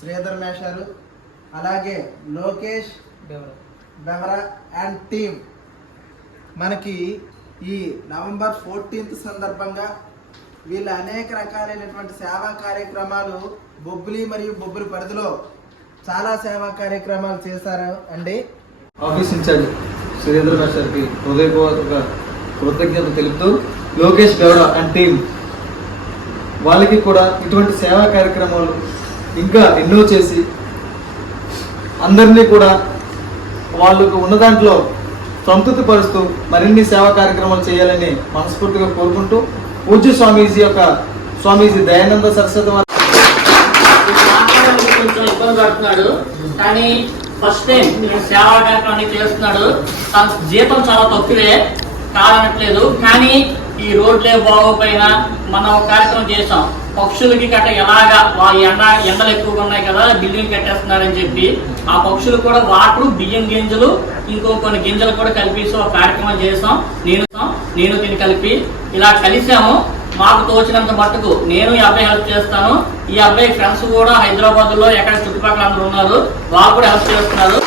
శ్రీధర్ మేషారు, అలాగే Lokesh బెవరా and team మనకి ఈ నవంబర్ 14th సందర్భంగా వీళ్ళు అనేక రకాలైనటువంటి సేవా కార్యక్రమాలు బొబ్బిలి మరియు బొబ్బిలి పరిధిలో చాలా సేవా కార్యక్రమాలు చేశారు అండి. ఆఫీస్ ఇన్ఛార్జ్ శ్రీధర్ మేషార్కి హృదయపూర్వక కృతజ్ఞత తెలుపుతూ లోకేష్ బెవరా అండ్ టీమ్ వాళ్ళకి కూడా ఇటువంటి సేవా కార్యక్రమాలు ఇంకా ఎన్నో చేసి అందరినీ కూడా వాళ్ళకు ఉన్న దాంట్లో సంతృప్తి పరుస్తూ మరిన్ని సేవా కార్యక్రమాలు చేయాలని మనస్ఫూర్తిగా కోరుకుంటూ పూజ్య స్వామీజీ దయానంద సరస్వతి వారు కొంచెం ఇబ్బంది పడుతున్నాడు, కానీ ఫస్ట్ టైం సేవా కార్యక్రమాన్ని చేస్తున్నాడు. తన జీతం చాలా తక్కువే కాదనట్లేదు, కానీ ఈ రోడ్లే బాగోపోయినా మనం ఒక కార్యక్రమం చేసాం. పక్షులకి గట్ట ఎలాగా ఎండలు ఎక్కువగా ఉన్నాయి కదా, బిల్డింగ్ కట్టేస్తున్నారని చెప్పి ఆ పక్షులు కూడా వాటర్, బియ్యం గింజలు, ఇంకో కొన్ని గింజలు కూడా కలిపేసి ఒక కార్యక్రమం చేసాం. నేను దీన్ని కలిపి ఇలా కలిసాము. మాకు తోచినంత మట్టుకు నేను ఈ అబ్బాయి హెల్ప్ చేస్తాను. ఈ అబ్బాయి ఫ్రెండ్స్ కూడా హైదరాబాద్ లో ఎక్కడ చుట్టుపక్కల అందరూ ఉన్నారు, వాళ్ళు కూడా హెల్ప్ చేస్తున్నారు.